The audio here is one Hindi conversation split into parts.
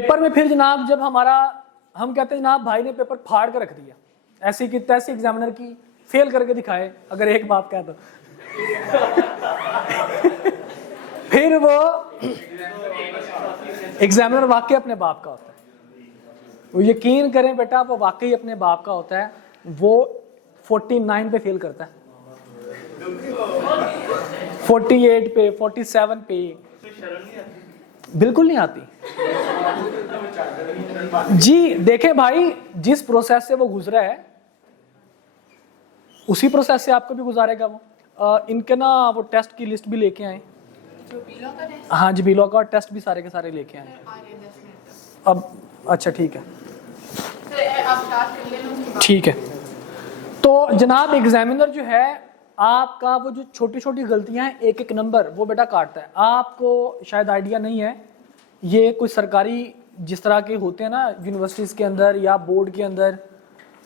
पेपर में फिर जनाब जब हम कहते हैं जनाब भाई ने पेपर फाड़ कर रख दिया, ऐसी की तैसी एग्जामिनर की फेल करके दिखाए, अगर एक बाप कह तो फिर वो एग्जामिनर वाकई अपने बाप का होता है। वो यकीन करें बेटा, वो वाकई अपने बाप का होता है। वो 49 पे फेल करता है, 48 पे, 47 पे, बिल्कुल नहीं आती जी। देखें भाई, जिस प्रोसेस से वो गुजरा है उसी प्रोसेस से आपको भी गुजारेगा वो। इनके ना वो टेस्ट की लिस्ट भी लेके आए, हाँ जी, बीलो का टेस्ट भी सारे के सारे लेके आए। अब अच्छा ठीक है, ठीक है। तो जनाब एग्जामिनर जो है आपका वो जो छोटी छोटी गलतियां हैं, एक एक नंबर वो बेटा काटता है। आपको शायद आइडिया नहीं है, ये कोई सरकारी जिस तरह के होते हैं ना यूनिवर्सिटीज़ के अंदर या बोर्ड के अंदर,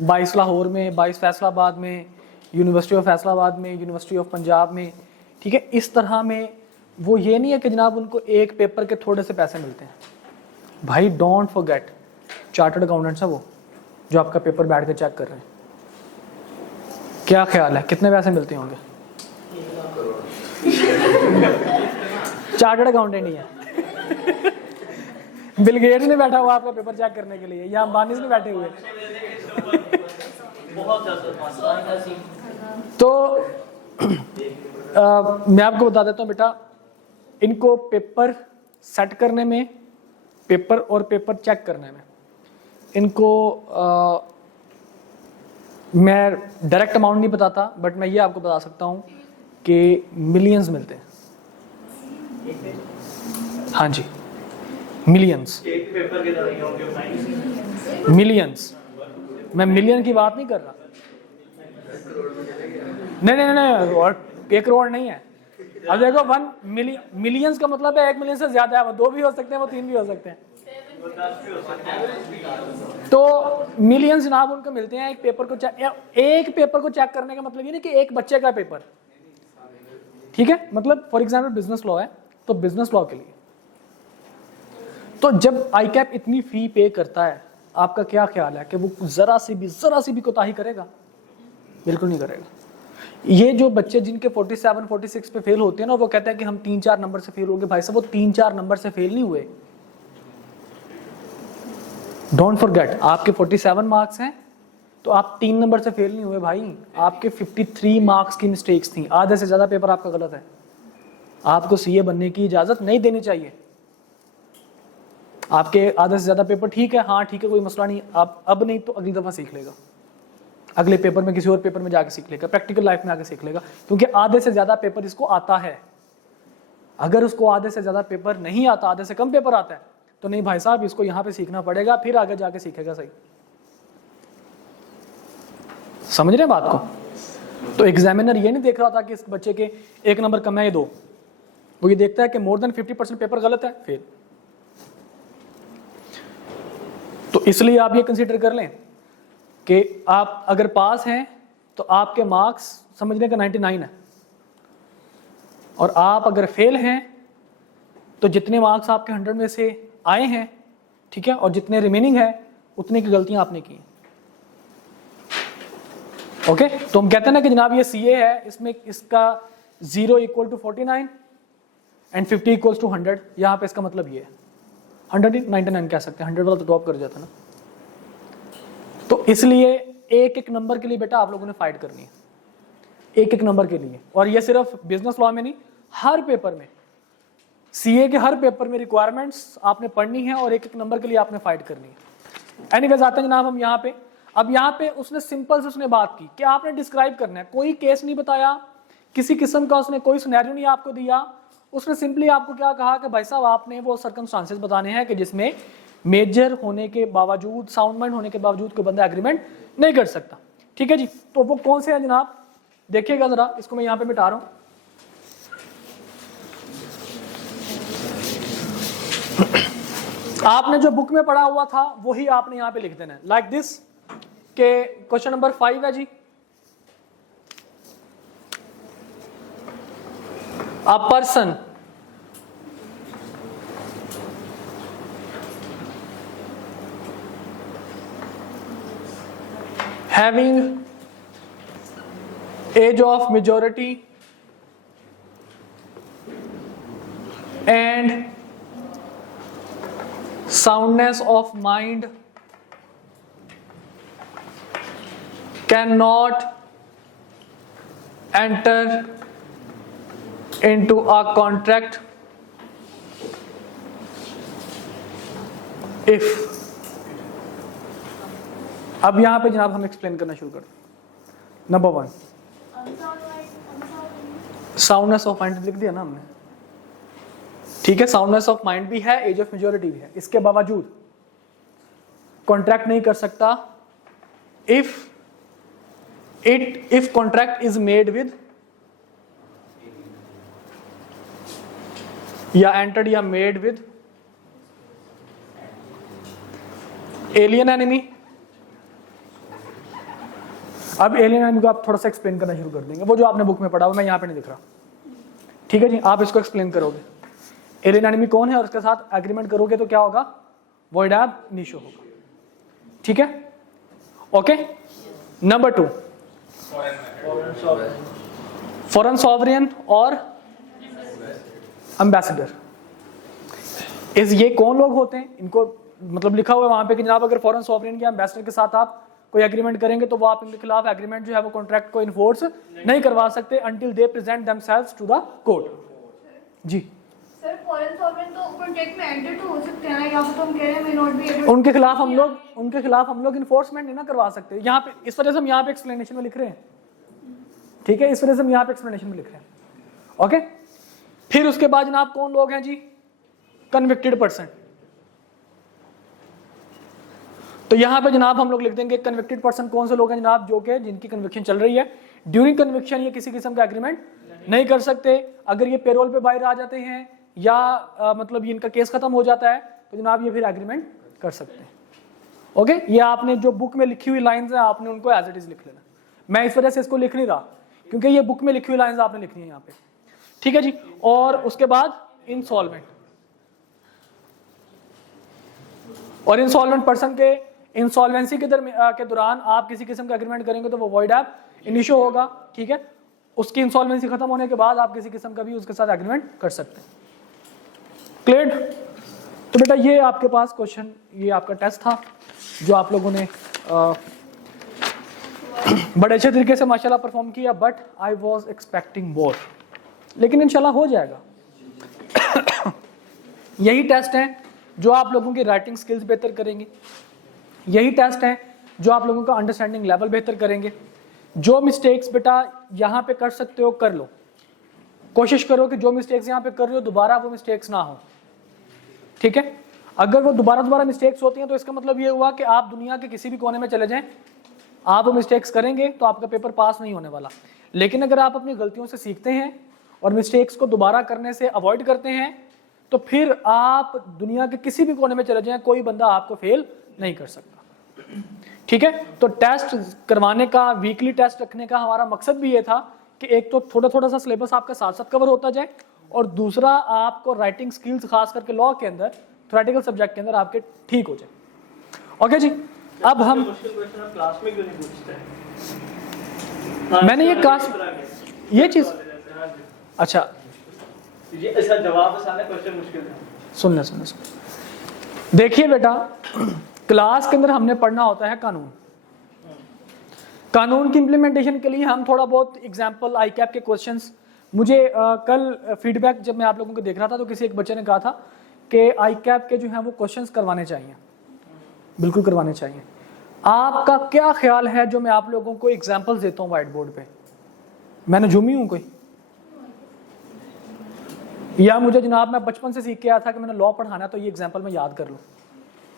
22 लाहौर में, 22 फैसलाबाद में, यूनिवर्सिटी ऑफ फैसलाबाद में, यूनिवर्सिटी ऑफ पंजाब में, ठीक है, इस तरह में वो ये नहीं है कि जनाब उनको एक पेपर के थोड़े से पैसे मिलते हैं। भाई डोंट फॉरगेट, चार्टर्ड अकाउंटेंट्स है वो जो आपका पेपर बैठ के चेक कर रहे हैं। क्या ख्याल है कितने पैसे मिलते होंगे? चार्टर्ड अकाउंटेंट ही है बिल गेट्स ने बैठा हुआ आपका पेपर चेक करने के लिए, या अंबानी ने बैठे हुए। तो मैं आपको बता देता हूँ बेटा, इनको पेपर सेट करने में, पेपर और पेपर चेक करने में इनको मैं डायरेक्ट अमाउंट नहीं बताता, बट मैं ये आपको बता सकता हूँ कि मिलियंस मिलते हैं। हाँ जी, मिलियंस, मिलियंस। मैं मिलियन की बात नहीं कर रहा, नहीं, और 1 करोड़ नहीं है। अब देखो 1 मिलियंस का मतलब है 1 मिलियन से ज्यादा है, वो 2 भी हो सकते हैं, वो 3 भी हो सकते हैं। तो मिलियंस जनाब उनको मिलते हैं एक पेपर को चेक करने का मतलब ये नहीं कि एक बच्चे का पेपर, ठीक है। मतलब फॉर एग्जांपल बिजनेस लॉ है, तो बिजनेस लॉ के लिए तो जब आईकैप इतनी फी पे करता है, आपका क्या ख्याल है कि वो जरा सी भी कोताही करेगा? बिल्कुल नहीं करेगा। ये जो बच्चे जिनके 47, 46 पे फेल होते हैं ना, वो कहते हैं कि हम 3-4 नंबर से फेल हो गए। भाई साहब, वो 3-4 नंबर से फेल नहीं हुए। डोंट फॉरगेट, आपके 47 मार्क्स हैं तो आप 3 नंबर से फेल नहीं हुए भाई, आपके 53 मार्क्स की मिस्टेक्स थी। आधे से ज्यादा पेपर आपका गलत है। आपको सीए बनने की इजाजत नहीं देनी चाहिए। आपके आधे से ज्यादा पेपर ठीक है, हाँ ठीक है, कोई मसला नहीं, आप अब नहीं तो अगली दफा सीख लेगा, अगले पेपर में किसी और पेपर में जाके सीख लेगा, प्रैक्टिकल लाइफ में आके सीख लेगा, क्योंकि आधे से ज्यादा पेपर इसको आता है। अगर उसको आधे से ज्यादा पेपर नहीं आता, आधे से कम पेपर आता है, तो नहीं भाई साहब, इसको यहाँ पे सीखना पड़ेगा, फिर आगे जाके सीखेगा सही। समझ रहे हैं बात को? तो एग्जामिनर ये नहीं देख रहा था कि इस बच्चे के 1 नंबर कम है या 2, वो ये देखता है कि मोर देन 50% पेपर गलत है, फेल। तो इसलिए आप ये कंसीडर कर लें कि आप अगर पास हैं तो आपके मार्क्स समझने का 99 है, और आप अगर फेल हैं तो जितने मार्क्स आपके 100 में से आए हैं, ठीक है, और जितने रिमेनिंग है उतने की गलतियां आपने की हैं। ओके, तो हम कहते हैं ना कि जनाब ये सीए है, इसमें इसका 0 = 49 एंड 50 = 100। यहां पे इसका मतलब ये है 199 कह सकते हैं, 100 वाला तो ड्रॉप कर जाता ना। तो इसलिए एक एक नंबर के लिए बेटा आप लोगों ने फाइट करनी है, एक एक नंबर के लिए। और ये सिर्फ बिजनेस लॉ में नहीं, हर पेपर में, सीए के हर पेपर में रिक्वायरमेंट्स आपने पढ़नी है और एक एक नंबर के लिए आपने फाइट करनी है। एनीवेज आते हैं जनाब हम यहाँ पे। अब यहाँ पे उसने सिंपल से उसने बात की कि आपने डिस्क्राइब करना है, कोई केस नहीं बताया, किसी किस्म का उसने कोई सिनेरियो नहीं आपको दिया। उसने सिंपली आपको क्या कहा कि भाई साहब आपने वो सर्कमस्टांसेस बताने हैं कि जिसमें मेजर होने के बावजूद, साउंड माइंड होने के बावजूद कोई बंदा एग्रीमेंट नहीं कर सकता। ठीक है जी, तो वो कौन से हैं जनाब? देखिएगा जरा, इसको मैं यहाँ पे मिटा रहा हूँ। आपने जो बुक में पढ़ा हुआ था वही आपने यहाँ पे लिख देना है, लाइक दिस के क्वेश्चन नंबर 5 है जी। A person having age of majority and soundness of mind cannot enter into a contract if। अब यहां पे जनाब हम एक्सप्लेन करना शुरू करते हैं। नंबर 1, साउंडनेस ऑफ माइंड लिख दिया ना हमने, ठीक है। साउंडनेस ऑफ माइंड भी है, एज ऑफ मेजोरिटी भी है, इसके बावजूद कॉन्ट्रैक्ट नहीं कर सकता if contract is made with या entered या made with alien enemy। अब एलियन एनिमी को आप थोड़ा सा एक्सप्लेन करना शुरू कर देंगे, वो जो आपने बुक में पढ़ा हुआ मैं यहां पे नहीं दिख रहा, ठीक है जी। आप इसको एक्सप्लेन करोगे एलियन एनिमी कौन है और उसके साथ एग्रीमेंट करोगे तो क्या होगा, वॉइड एब इनिशियो होगा, ठीक है, ओके। नंबर 2, फॉरेन सॉवरेन और एम्बेसडर। ये कौन लोग होते हैं, इनको मतलब लिखा हुआ है वहां पे कि जनाब अगर फॉरेन सॉवरेन या एम्बेसडर के साथ आप कोई एग्रीमेंट करेंगे तो वो आप इनके खिलाफ एग्रीमेंट जो है वो कॉन्ट्रैक्ट को इन्फोर्स नहीं करवा सकते until they present themselves to the court। जी सर, फॉरेन सॉवरेन तो कॉन्ट्रैक्ट में एंटर तो हो सकते हैं ना, यहाँ पे तो हम कह रहे हैं may not be able। उनके खिलाफ हम लोग इन्फोर्समेंट नहीं ना करवा सकते। यहाँ पे इस वजह से हम यहाँ पे एक्सप्लेनेशन में लिख रहे हैं, ठीक है, इस वजह से हम यहाँ पे एक्सप्लेनेशन में लिख रहे हैं, ओके। फिर उसके बाद जनाब कौन लोग हैं जी, कन्विक्टेड पर्सन। तो यहां पे जनाब हम लोग लिख देंगे कन्विक्टेड पर्सन कौन से लोग हैं जनाब, जो कि जिनकी कन्विक्शन चल रही है। ड्यूरिंग कन्विक्शन ये किसी किस्म का एग्रीमेंट नहीं कर सकते। अगर ये पेरोल पे बाहर आ जाते हैं या मतलब ये इनका केस खत्म हो जाता है तो जनाब ये फिर एग्रीमेंट कर सकते हैं, ओके। ये आपने जो बुक में लिखी हुई लाइंस है आपने उनको एज इट इज लिख लेना। मैं इस वजह से इसको लिख नहीं रहा क्योंकि ये बुक में लिखी हुई लाइंस आपने लिखनी है यहाँ पे, ठीक है जी। और उसके बाद इंसॉल्वेंट, और इंसॉल्वेंट पर्सन के इंसॉल्वेंसी के दौरान आप किसी किस्म का एग्रीमेंट करेंगे तो वो वॉइड एब इनिशियो होगा, ठीक है। उसकी इंसॉल्वेंसी खत्म होने के बाद आप किसी किस्म का भी उसके साथ एग्रीमेंट कर सकते हैं, क्लियर। तो बेटा ये आपके पास क्वेश्चन, ये आपका टेस्ट था जो आप लोगों ने बड़े अच्छे तरीके से माशाल्लाह परफॉर्म किया, but I was expecting more, लेकिन इंशाल्लाह हो जाएगा। यही टेस्ट है जो आप लोगों की राइटिंग स्किल्स बेहतर करेंगे, यही टेस्ट है जो आप लोगों का अंडरस्टैंडिंग लेवल बेहतर करेंगे। जो मिस्टेक्स बेटा यहाँ पे कर सकते हो कर लो, कोशिश करो कि जो मिस्टेक्स यहाँ पे कर रहे हो दोबारा वो मिस्टेक्स ना हो, ठीक है। अगर वो दोबारा मिस्टेक्स होती हैं तो इसका मतलब ये हुआ कि आप दुनिया के किसी भी कोने में चले जाएं, आप वो मिस्टेक्स करेंगे तो आपका पेपर पास नहीं होने वाला। लेकिन अगर आप अपनी गलतियों से सीखते हैं और मिस्टेक्स को दोबारा करने से अवॉइड करते हैं तो फिर आप दुनिया के किसी भी कोने में चले जाएं, कोई बंदा आपको फेल नहीं कर सकता, ठीक है। तो टेस्ट करवाने का, वीकली टेस्ट रखने का हमारा मकसद भी ये था कि एक तो थोड़ा सा सिलेबस आपका साथ साथ कवर होता जाए और दूसरा आपको राइटिंग स्किल्स खास करके लॉ के अंदर, थ्योरेटिकल सब्जेक्ट के अंदर आपके ठीक हो जाए, ओके जी। अब हम क्लास में क्यों नहीं पूछते हैं? मैंने ये क्लास ये चीज अच्छा ये ऐसा जवाब आसान है, क्वेश्चन मुश्किल है। सुनना देखिए बेटा, क्लास के अंदर हमने पढ़ना होता है कानून की इंप्लीमेंटेशन के लिए हम थोड़ा बहुत एग्जांपल आई कैप के क्वेश्चंस। मुझे कल फीडबैक जब मैं आप लोगों को देख रहा था तो किसी एक बच्चे ने कहा था कि आई कैप के जो है वो क्वेश्चंस करवाने चाहिए, बिल्कुल करवाने चाहिए। आपका क्या ख्याल है जो मैं आप लोगों को एग्जाम्पल्स देता हूँ व्हाइट बोर्ड पे, मैंने झूमी हूँ कोई, या मुझे जनाब मैं बचपन से सीख के आया था कि मैंने लॉ पढ़ाना तो ये एग्जाम्पल मैं याद कर लूँ।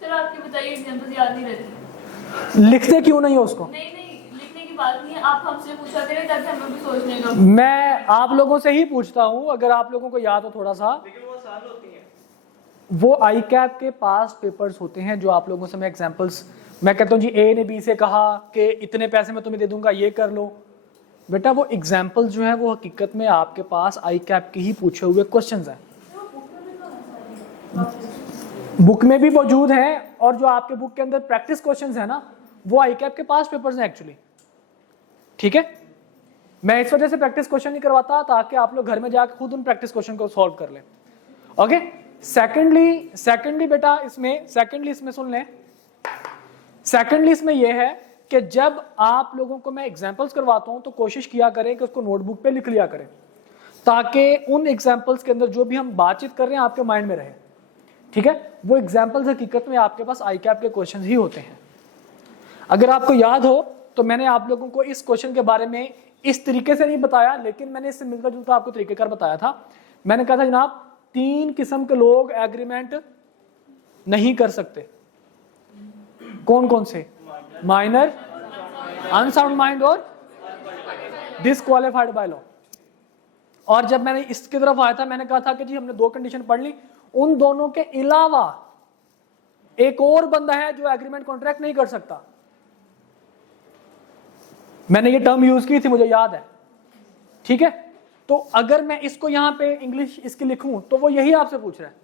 सर आपके बताइए एग्जांपल याद नहीं रहते, लिखते क्यों नहीं हो उसको? नहीं लिखने की बात नहीं है, आप हमसे पूछा करें ताकि हम लोग भी सोचने का। मैं आप लोगों से ही पूछता हूँ, अगर आप लोगों को याद हो थोड़ा सा। लेकिन वो आसान होती है। वो आई कैप के पास पेपर्स होते हैं जो आप लोगों से मैं एग्जाम्पल्स, मैं कहता हूँ जी ए ने बी से कहा कि इतने पैसे मैं तुम्हें दे दूंगा, ये कर लो। बेटा वो एग्जाम्पल जो है वो हकीकत में आपके पास आई कैप के ही पूछे हुए क्वेश्चंस हैं, बुक में भी मौजूद हैं, और जो आपके बुक के अंदर प्रैक्टिस क्वेश्चंस है ना वो आई कैप के पास पेपर्स हैं एक्चुअली, ठीक है। मैं इस वजह से प्रैक्टिस क्वेश्चन नहीं करवाता ताकि आप लोग घर में जाकर खुद उन प्रैक्टिस क्वेश्चन को सॉल्व कर लें। ओके, सेकेंडली बेटा इसमें सुन लें, सेकेंडली इसमें यह है कि जब आप लोगों को मैं एग्जांपल्स करवाता हूं तो कोशिश किया करें कि उसको नोटबुक पे लिख लिया करें ताकि उन एग्जांपल्स के अंदर जो भी हम बातचीत कर रहे हैं आपके माइंड में रहे, ठीक है। वो एग्जांपल्स हकीकत में आपके पास आई कैप के क्वेश्चन ही होते हैं। अगर आपको याद हो तो मैंने आप लोगों को इस क्वेश्चन के बारे में इस तरीके से नहीं बताया, लेकिन मैंने इससे मिलता जुलता आपको तरीकेकार बताया था। मैंने कहा था जनाब 3 किस्म के लोग एग्रीमेंट नहीं कर सकते। कौन कौन से? माइनर, अनसाउंड माइंड और डिसक्वालिफाइड बाय लॉ। और जब मैंने इसकी तरफ आया था मैंने कहा था कि जी हमने 2 कंडीशन पढ़ ली, उन दोनों के अलावा एक और बंदा है जो एग्रीमेंट कॉन्ट्रैक्ट नहीं कर सकता। मैंने ये टर्म यूज की थी, मुझे याद है, ठीक है। तो अगर मैं इसको यहां पे इंग्लिश इसकी लिखूं तो वो यही आपसे पूछ रहा है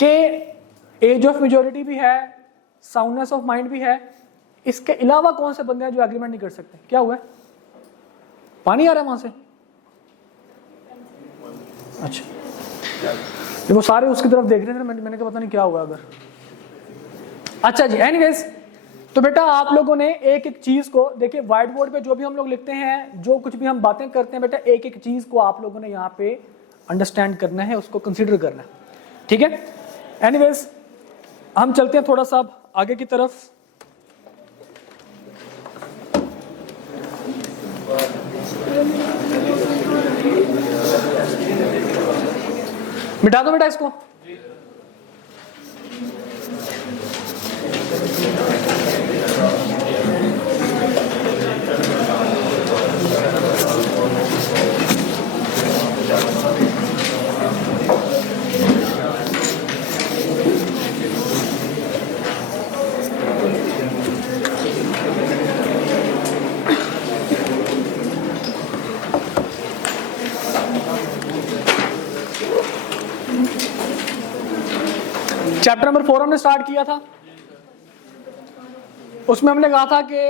कि एज ऑफ मेजोरिटी भी है, साउंडनेस ऑफ माइंड भी है, इसके अलावा कौन से बंदे हैं जो एग्रीमेंट नहीं कर सकते? क्या हुआ है? पानी आ रहा है वहां से? अच्छा, वो सारे उसकी तरफ देख रहे थे, मैंने कहा पता नहीं क्या हुआ अगर। अच्छा जी, एनीवेज, तो बेटा आप लोगों ने एक एक चीज को देखिए, व्हाइट बोर्ड पे जो भी हम लोग लिखते हैं, जो कुछ भी हम बातें करते हैं बेटा, एक एक चीज को आप लोगों ने यहाँ पे अंडरस्टैंड करना है, उसको कंसीडर करना है, ठीक है। एनीवेज, हम चलते हैं थोड़ा सा आगे की तरफ। मिटा दो बेटा इसको। चैप्टर नंबर 4 हमने स्टार्ट किया था, उसमें हमने कहा था कि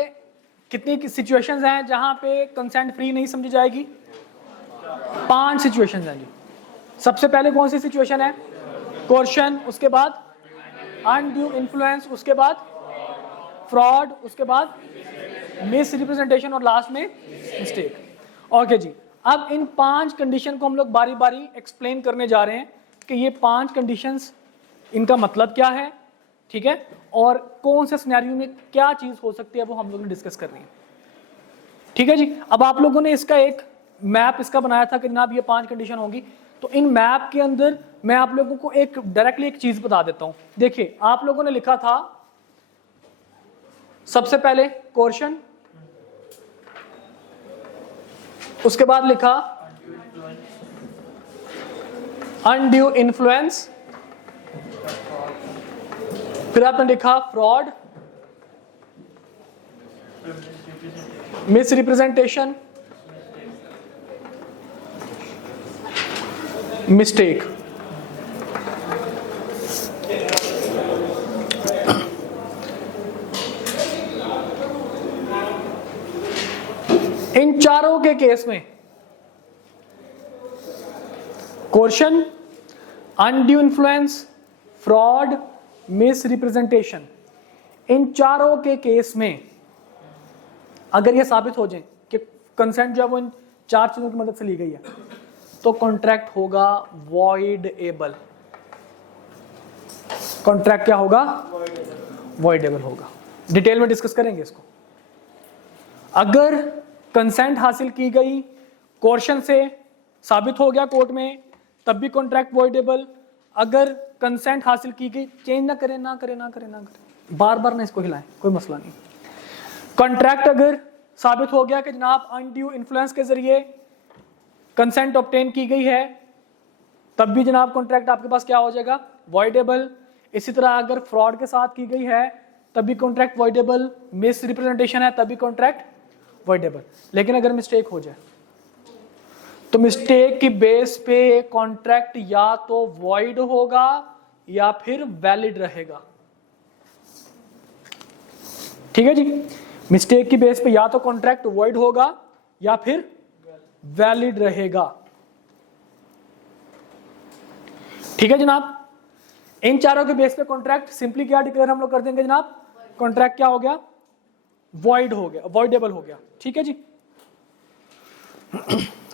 कितनी सिचुएशंस हैं जहां पे कंसेंट फ्री नहीं समझी जाएगी। 5 सिचुएशंस हैं जी। सबसे पहले कौन सी सिचुएशन है? कोर्शन, उसके बाद अनड्यू इन्फ्लुएंस, उसके बाद फ्रॉड, उसके बाद मिस रिप्रेजेंटेशन और लास्ट में मिस्टेक। ओके जी, अब इन 5 कंडीशन को हम लोग बारी बारी एक्सप्लेन करने जा रहे हैं कि ये 5 कंडीशंस, इनका मतलब क्या है, ठीक है, और कौन से सिनेरियो में क्या चीज हो सकती है वो हम लोग ने डिस्कस करनी है, ठीक है जी। अब आप लोगों ने इसका एक मैप इसका बनाया था कि जनाब ये 5 कंडीशन होंगी, तो इन मैप के अंदर मैं आप लोगों को एक डायरेक्टली एक चीज बता देता हूं। देखिए, आप लोगों ने लिखा था सबसे पहले कोर्शन, उसके बाद लिखा अनड्यू इन्फ्लुएंस, फिर आपने लिखा फ्रॉड, मिस रिप्रेजेंटेशन, मिस्टेक। इन चारों के केस में coercion, undue influence, fraud, misrepresentation, इन चारों के केस में अगर यह साबित हो जाए कि कंसेंट जो है वो इन 4 चीजों की मदद से ली गई है, तो कॉन्ट्रैक्ट होगा वॉइडेबल। कॉन्ट्रैक्ट क्या होगा? वॉइडेबल होगा। डिटेल में डिस्कस करेंगे इसको। अगर कंसेंट हासिल की गई कोर्शन से, साबित हो गया कोर्ट में, तब भी कॉन्ट्रैक्ट वॉइडेबल। अगर कंसेंट हासिल की गई, चेंज ना करें, बार बार ना इसको हिलाएं, कोई मसला नहीं। कॉन्ट्रैक्ट अगर साबित हो गया कि जनाब अनड्यू इन्फ्लुएंस के जरिए कंसेंट ऑब्टेन की गई है, तब भी जनाब कॉन्ट्रैक्ट आपके पास क्या हो जाएगा? वॉइडेबल। इसी तरह अगर फ्रॉड के साथ की गई है तब भी कॉन्ट्रैक्ट वॉइडेबल, मिस रिप्रेजेंटेशन है तब भी कॉन्ट्रैक्ट वॉइडेबल। लेकिन अगर मिस्टेक हो जाए तो मिस्टेक की बेस पे कॉन्ट्रैक्ट या तो वॉइड होगा या फिर वैलिड रहेगा। ठीक है जी। मिस्टेक की बेस पे या तो कॉन्ट्रैक्ट वॉइड होगा या फिर वैलिड रहेगा। ठीक है जनाब, इन चारों के बेस पे कॉन्ट्रैक्ट सिंपली क्या डिक्लेयर हम लोग कर देंगे जनाब, कॉन्ट्रैक्ट क्या हो गया, वॉइड हो गया, वॉइडेबल हो गया। ठीक है जी।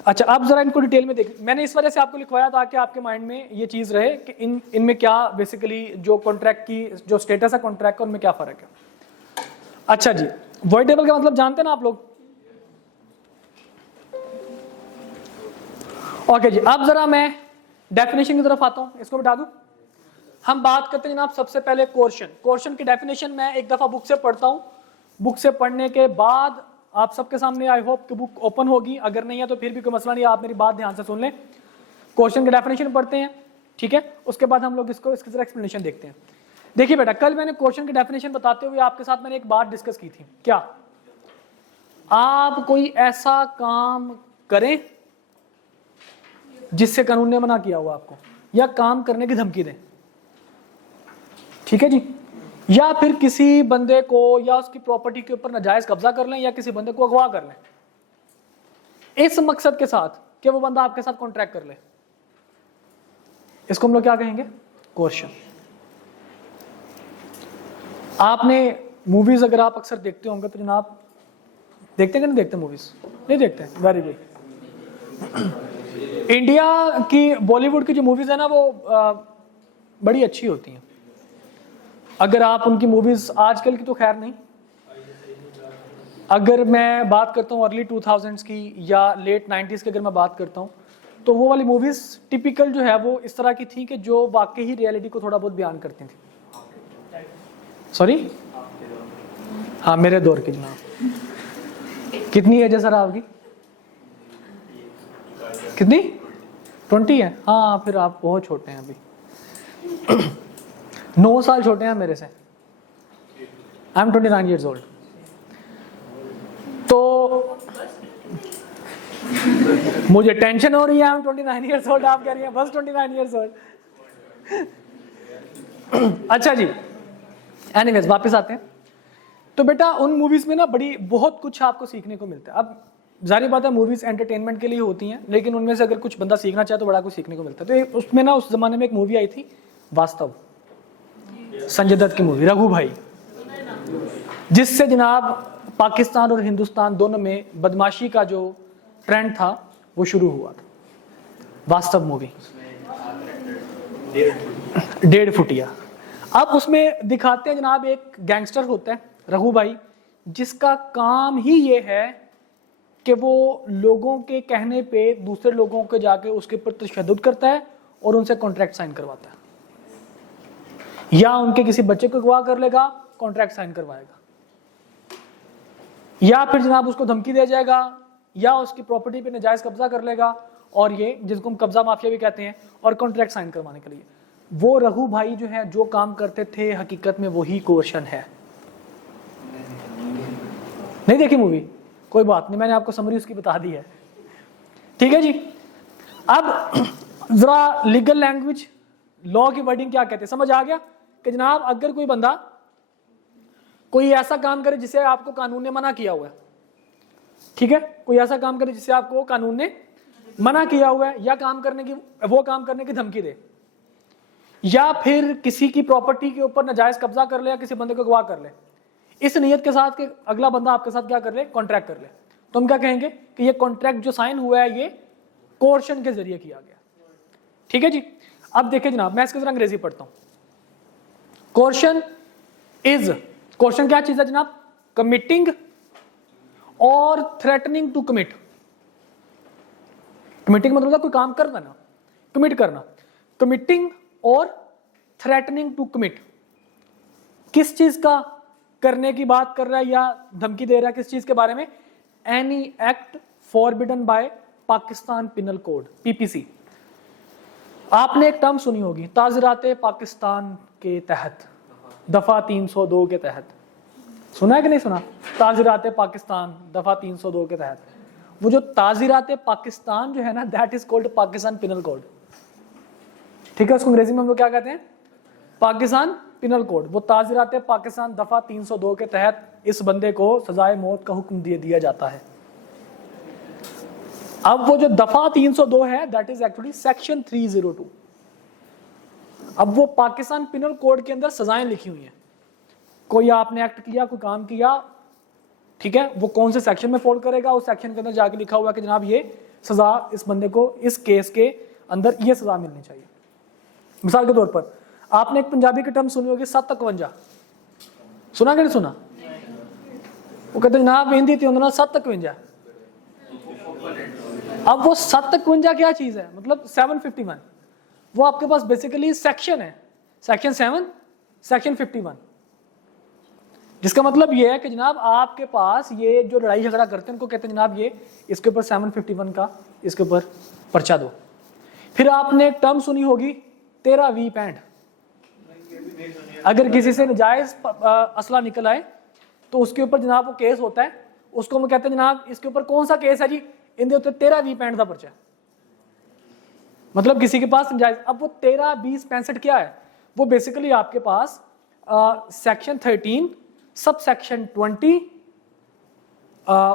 अच्छा अब जरा इनको डिटेल में देखें। मैंने इस वजह से आपको लिखवाया ताकि आपके माइंड में ये चीज रहे कि इनमें क्या बेसिकली जो कॉन्ट्रैक्ट की जो स्टेटस है कॉन्ट्रैक्ट का उनमें क्या फर्क है। अच्छा जी, वॉइडेबल का मतलब जानते हैं ना आप लोग। ओके जी, अब जरा मैं डेफिनेशन की तरफ आता हूं, इसको बता दूं। हम बात करते हैं जनाब सबसे पहले कोर्शन। कोर्शन की डेफिनेशन मैं एक दफा बुक से पढ़ता हूं, बुक से पढ़ने के बाद आप सबके सामने आई होप कि बुक ओपन होगी, अगर नहीं है तो फिर भी कोई मसला नहीं, आप मेरी बात ध्यान से सुन लें। क्वेश्चन की डेफिनेशन पढ़ते हैं, ठीक है, उसके बाद हम लोग इसकी जरा एक्सप्लेनेशन देखते हैं। देखिए बेटा, कल मैंने क्वेश्चन की डेफिनेशन बताते हुए आपके साथ मैंने एक बात डिस्कस की थी, क्या आप कोई ऐसा काम करें जिससे कानून ने मना किया हुआ आपको, या काम करने की धमकी दें, ठीक है जी, या फिर किसी बंदे को या उसकी प्रॉपर्टी के ऊपर नाजायज कब्जा कर लें, या किसी बंदे को अगवा कर लें, इस मकसद के साथ कि वो बंदा आपके साथ कॉन्ट्रैक्ट कर ले, इसको हम लोग क्या कहेंगे, कोर्शन। आपने मूवीज अगर आप अक्सर देखते होंगे तो जनाब, देखते हैं कि नहीं देखते मूवीज, नहीं देखते, वेरी गुड। इंडिया की बॉलीवुड की जो मूवीज है ना वो बड़ी अच्छी होती हैं। अगर आप उनकी मूवीज, आजकल की तो खैर नहीं, अगर मैं बात करता हूँ अर्ली 2000s की या लेट 90s की अगर मैं बात करता हूँ, तो वो वाली मूवीज टिपिकल जो है वो इस तरह की थी कि जो वाकई ही रियलिटी को थोड़ा बहुत बयान करती थी। सॉरी, हाँ मेरे दौर की जनाब। कितनी एज है सर आपकी, कितनी, 20 है, हाँ फिर आप बहुत छोटे हैं अभी 9 साल छोटे हैं मेरे से। I am 29 years old। तो मुझे टेंशन हो रही है, आई एम 29 years old, आप कह रही हैं बस 29 years old। अच्छा जी, एनीवेज वापस आते हैं। तो बेटा उन मूवीज में ना बहुत कुछ आपको सीखने को मिलता है। अब जारी बात है मूवीज एंटरटेनमेंट के लिए होती हैं, लेकिन उनमें से अगर कुछ बंदा सीखना चाहे तो बड़ा कुछ सीखने को मिलता है। तो उसमें ना उस जमाने में एक मूवी आई थी वास्तव, संजय दत्त की मूवी रघु भाई, जिससे जनाब पाकिस्तान और हिंदुस्तान दोनों में बदमाशी का जो ट्रेंड था वो शुरू हुआ था। वास्तव मूवी 1.5 फुटिया। अब उसमें दिखाते हैं जनाब एक गैंगस्टर होता है रघु भाई, जिसका काम ही ये है कि वो लोगों के कहने पे दूसरे लोगों के जाके उसके ऊपर तशद्दुद करता है और उनसे कॉन्ट्रैक्ट साइन करवाता है, या उनके किसी बच्चे को अगवा कर लेगा, कॉन्ट्रैक्ट साइन करवाएगा, या फिर जनाब उसको धमकी दे जाएगा, या उसकी प्रॉपर्टी पे नाजायज कब्जा कर लेगा, और ये जिसको हम कब्जा माफिया भी कहते हैं, और कॉन्ट्रैक्ट साइन करवाने के लिए। वो रघु भाई जो है जो काम करते थे हकीकत में वही कोर्शन है। नहीं देखी मूवी, कोई बात नहीं, मैंने आपको समरी उसकी बता दी है, ठीक है जी। अब जरा लीगल लैंग्वेज, लॉ की वर्डिंग क्या कहते हैं, समझ आ गया कि जनाब अगर कोई बंदा कोई ऐसा काम करे जिसे आपको कानून ने मना किया हुआ है, ठीक है, कोई ऐसा काम करे जिसे आपको कानून ने मना किया हुआ है, या काम करने की धमकी दे, या फिर किसी की प्रॉपर्टी के ऊपर नाजायज कब्जा कर ले, या किसी बंदे को अगवा कर ले, इस नीयत के साथ कि अगला बंदा आपके साथ क्या कर ले, कॉन्ट्रैक्ट कर ले, तो हम क्या कहेंगे कि ये कॉन्ट्रैक्ट जो साइन हुआ है ये कोर्शन के जरिए किया गया, ठीक है जी। अब देखिए जनाब, मैं इसके जरा अंग्रेजी पढ़ता हूं। कोर्शन इज, कोर्शन क्या चीज है जनाब, कमिटिंग और थ्रेटनिंग टू कमिट। कमिटिंग मतलब कोई काम करना ना, कमिट करना, कमिटिंग और थ्रेटनिंग टू कमिट। किस चीज का करने की बात कर रहा है या धमकी दे रहा है, किस चीज के बारे में, any act forbidden bye Pakistan penal code, PPC. आपने एक टर्म सुनी होगी, ताज़राते पाकिस्तान के तहत, दफा 302 के तहत, सुना है कि नहीं सुना, ताज़राते पाकिस्तान दफा 302 के तहत। वो जो ताज़राते पाकिस्तान जो है ना, that is called Pakistan penal code, ठीक है, उसको अंग्रेजी में हम लोग क्या कहते हैं, पाकिस्तान पिनल कोड। वो ताज़राते पाकिस्तान दफा 302 के तहत इस बंदे को सजाए मौत का हुक्म दे दिया जाता है। अब वो जो दफा 302 है दैट इज एक्चुअली सेक्शन 302। अब वो पाकिस्तान पिनल कोड के अंदर सजाएं लिखी हुई हैं। कोई आपने एक्ट किया, कोई काम किया, ठीक है, वो कौन से सेक्शन में फॉल करेगा, उस सेक्शन के अंदर जाके लिखा हुआ है कि जनाब ये सजा इस बंदे को इस केस के अंदर ये सजा मिलनी चाहिए। मिसाल के तौर पर आपने एक पंजाबी की टर्म सुनी होगी 751, सुना कि नहीं सुना? वो कहते जनाब हिंदी थी उन्होंने 751। अब वो 751 क्या चीज है, मतलब 751 वो आपके पास बेसिकली सेक्शन है, सेक्शन 7 सेक्शन 51, जिसका मतलब ये है कि जनाब आपके पास ये जो लड़ाई झगड़ा करते हैं उनको कहते हैं जनाब ये इसके ऊपर 751 का इसके ऊपर पर्चा दो। फिर आपने एक टर्म सुनी होगी 13 वी पैंड। अगर किसी से नाजायज असला निकल आए तो उसके ऊपर जनाब वो केस होता है, उसको हम कहते हैं जनाब इसके ऊपर कौन सा केस है जी, इनके ऊपर 13 वी पैंड का पर्चा, मतलब किसी के पास नाजायज। अब वो 13 20 65 क्या है, वो बेसिकली आपके पास सेक्शन 13 सब सेक्शन 20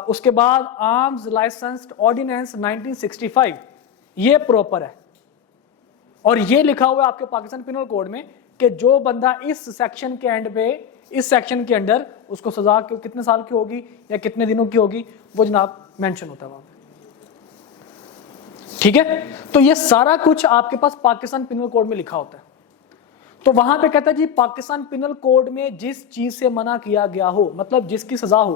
उसके बाद आर्म्स लाइसेंस्ड ऑर्डिनेंस 1965 ये प्रॉपर है। और ये लिखा हुआ है आपके पाकिस्तान पिनल कोड में कि जो बंदा इस सेक्शन के एंड पे इस सेक्शन के अंडर उसको सजा कितने साल की होगी या कितने दिनों की होगी वो जनाब मेंशन होता है वहां पे, ठीक है। तो ये सारा कुछ आपके पास पाकिस्तान पिनल कोड में लिखा होता है। तो वहां पे कहता है जी पाकिस्तान पिनल कोड में जिस चीज से मना किया गया हो, मतलब जिसकी सजा हो,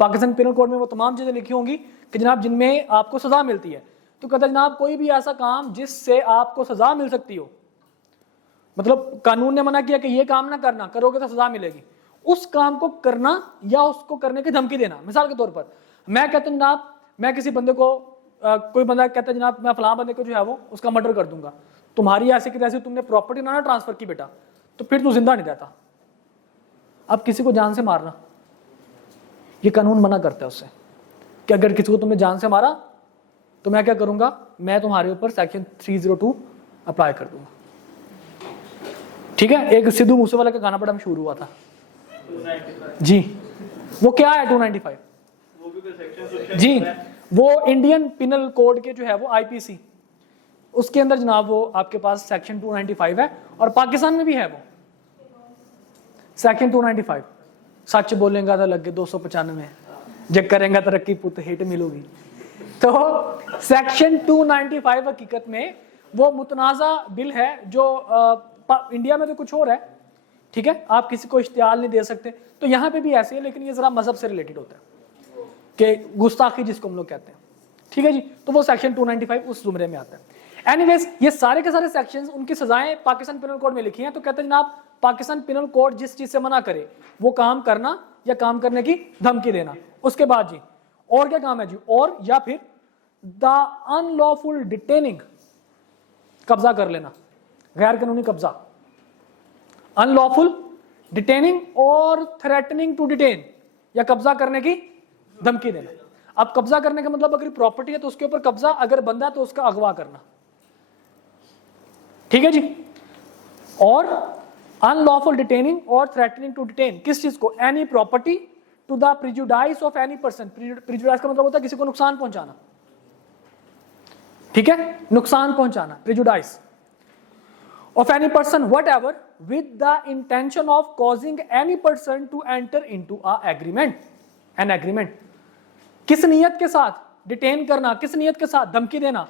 पाकिस्तान पिनल कोड में वो तमाम चीजें लिखी होंगी कि जनाब जिनमें आपको सजा मिलती है। तो कहता है जनाब कोई भी ऐसा काम जिससे आपको सजा मिल सकती हो, मतलब कानून ने मना किया कि ये काम ना करना, करोगे तो सजा मिलेगी, उस काम को करना या उसको करने की धमकी देना। मिसाल के तौर पर मैं कहता हूं जनाब मैं किसी बंदे को कोई बंदा कहता है जनाब मैं फलां बंदे को जो है वो उसका मर्डर कर दूंगा, तुम्हारी ऐसे की तैसे तुमने प्रॉपर्टी ना ट्रांसफर की बेटा, तो फिर तू जिंदा नहीं रहता। अब किसी को जान से मारना ये कानून मना करता है उससे कि अगर किसी को तुमने जान से मारा तो मैं क्या करूंगा, मैं तुम्हारे ऊपर सेक्शन 302 अप्लाई कर दूंगा, ठीक है। एक सिद्धू मूसेवाला का गाना बड़ा मशहूर हुआ था 295 जी, वो क्या है 295 वो भी कोई सेक्शन जी, वो इंडियन पिनल कोड के जो है वो आईपीसी उसके अंदर जनाब वो आपके पास सेक्शन 295 है और पाकिस्तान में भी है वो सेक्शन 295। सच बोलेगा तो लगे 295, जब करेंगे तरक्की पुत हिट मिलोगी। तो सेक्शन 295 हकीकत में वो मुतनाज़ा बिल है जो इंडिया में तो कुछ और है, ठीक है, आप किसी को इश्तियाल नहीं दे सकते। तो यहाँ पे भी ऐसे है, लेकिन ये जरा मजहब से रिलेटेड होता है कि गुस्ताखी जिसको हम लोग कहते हैं, ठीक है जी। तो वो सेक्शन 295 उस जुमरे में आता है। एनीवेज ये सारे के सारे सेक्शंस उनकी सजाएं पाकिस्तान पिनल कोड में लिखी हैं। तो कहते हैं जनाब पाकिस्तान पिनल कोड जिस चीज से मना करे वो काम करना या काम करने की धमकी देना। उसके बाद जी और क्या काम है जी, और या फिर द अनलॉफुल डिटेनिंग, कब्जा कर लेना, गैर कानूनी कब्जा, अनलॉफुल डिटेनिंग और थ्रेटनिंग टू डिटेन, या कब्जा करने की धमकी देना। अब कब्जा करने का मतलब अगर प्रॉपर्टी है तो उसके ऊपर कब्जा, अगर बंदा है तो उसका अगवा करना, ठीक है जी। और अनलॉफुल डिटेनिंग और थ्रेटनिंग टू डिटेन किस चीज को, any property to the prejudice of any person. Prejudice का मतलब होता है किसी को नुकसान पहुंचाना, ठीक है, नुकसान पहुंचाना, prejudice of any person whatever with the intention of causing any person to enter into a agreement, an agreement। किस नियत के साथ डिटेन करना, किस नियत के साथ धमकी देना,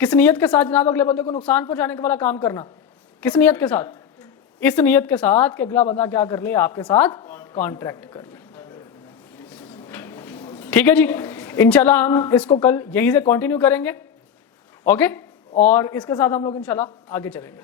किस नियत के साथ जनाब अगले बंदे को नुकसान पहुंचाने के वाला काम करना, किस नियत के साथ, इस नियत के साथ कि अगला बंदा क्या कर ले, आपके साथ कॉन्ट्रैक्ट कर ले, ठीक है जी। इंशाल्लाह हम इसको कल यहीं से कंटिन्यू करेंगे, ओके। और इसके साथ हम लोग इंशाल्लाह आगे चलेंगे।